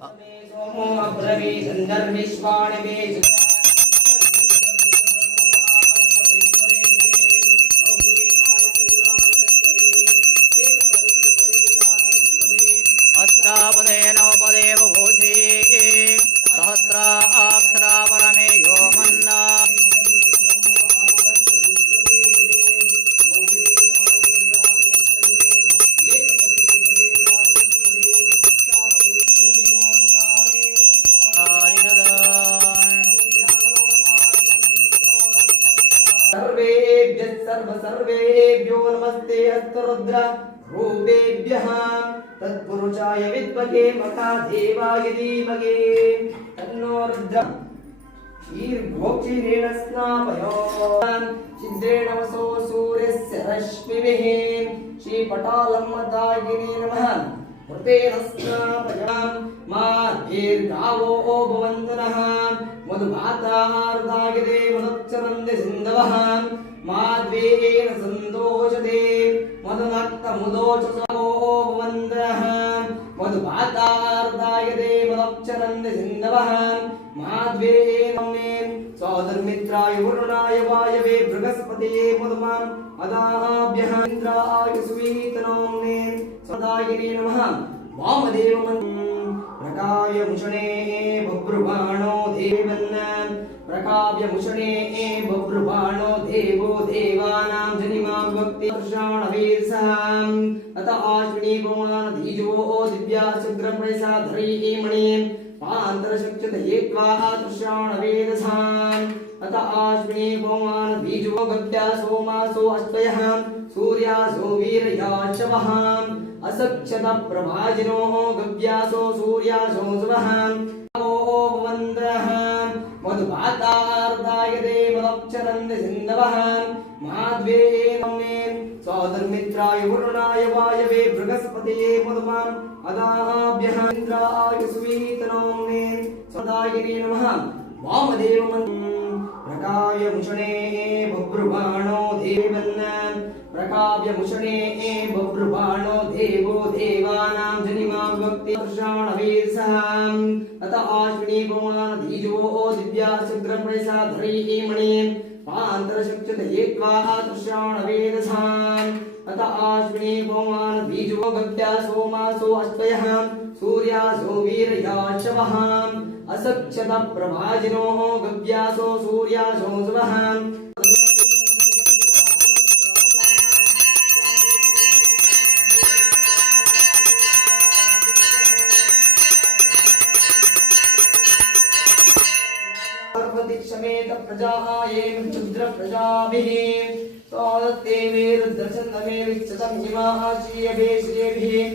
सोमो अब्रवीषन्दर्विश्वाणि मे ಸರ್ವ ಸರ್ವೇಭ್ಯೋ ನಮಸ್ತೆ ಹಸ್ತರುದ್ರ ರೂಪೇಭ್ಯಃ. ತತ್ಪುರುಷಾಯ ವಿದ್ಮಹೇ ಮಹಾದೇವಾಯ ಧೀಮಹೇ. ತನ್ನೋ ರುದ್ರ. ೀರ್ಘೋಕ್ಷಿರೇಣ ಸ್ನಾಪಯೋ. ಛಿದ್ರೇಣ ವಸೋ ಸೂರ್ಯಸ್ಯ ರಶ್ಮಿಭಿಃ. ಶ್ರೀಪಟಾಲಮ್ಮದಾಗಿನೇ ನಮಃ. ಮಾ ಮಾ ఉద్వేగేన సంతోషతే మధుమత్త ముదోచ సమోపమందః మధుపాతార్దాయతే మదక్షరంది సింధవః మాధ్వేనే సోదర్మిత్రాయ వరుణాయ వాయవే బృహస్పతియే మధుమాం అదాభ్యః ఇంద్రాయ సువీతనోమ్నే సదాయినే నమః వామదేవమన్ ప్రకాయ ముషణే బభ్రువాణో దేవన్న प्रकाव्य मुषणे बभ्रुबाणो देवन् प्रकाव्य मुषणे बभ्रुबाणो देवो देवानां जनिमां भक्ति वर्षाणवीर्सहाम् अत आश्विनी भगवान् धीजो दिव्या शुक्रप्रैसा धरी मणि पान्तरशक्तित हेत्वा तृष्णाणवेदसाम् अत आश्विनी भगवान् बीजो गत्या सोमासो अष्टयः। सूर्यासो वीरयाशवः असक्षत प्रभाजिनो गव्यासो सूर्यासो सुवः। मधुभातार्दायते मदक्षरन्ति सिन्धवः माध्वे मे सौदर्मित्राय वरुणाय वायवे बृहस्पतये मधुमाम् अदाभ्यः इन्द्राय सुवीतनोम्ने सदायिने नमः वामदेवमन् प्रकाव्य मुषणे बभ्रुबाणो देवन् प्रकाव्य मुषणे बभ्रुबाणो देवो देवानां जनिमां भक्ति वर्षाणवीर्सहाम् अत आश्विनी भगवान् धीजो दिव्या शुक्रप्रैसा धरी मणि पान्तरशक्तित हेत्वा अत आश्विनी भगवान् बीजो सोमासो अष्टयः सूर्यासो वीरयाशवः असक्षत प्रभाजिनो गव्यासो सूर्यासो सुवः। सर्वदिक्षमेत प्रजाये रुद्र प्रजाभिः स्वादत्ते मे रुद्रचन्दमे विच्छतं श्रियभे श्रियभिः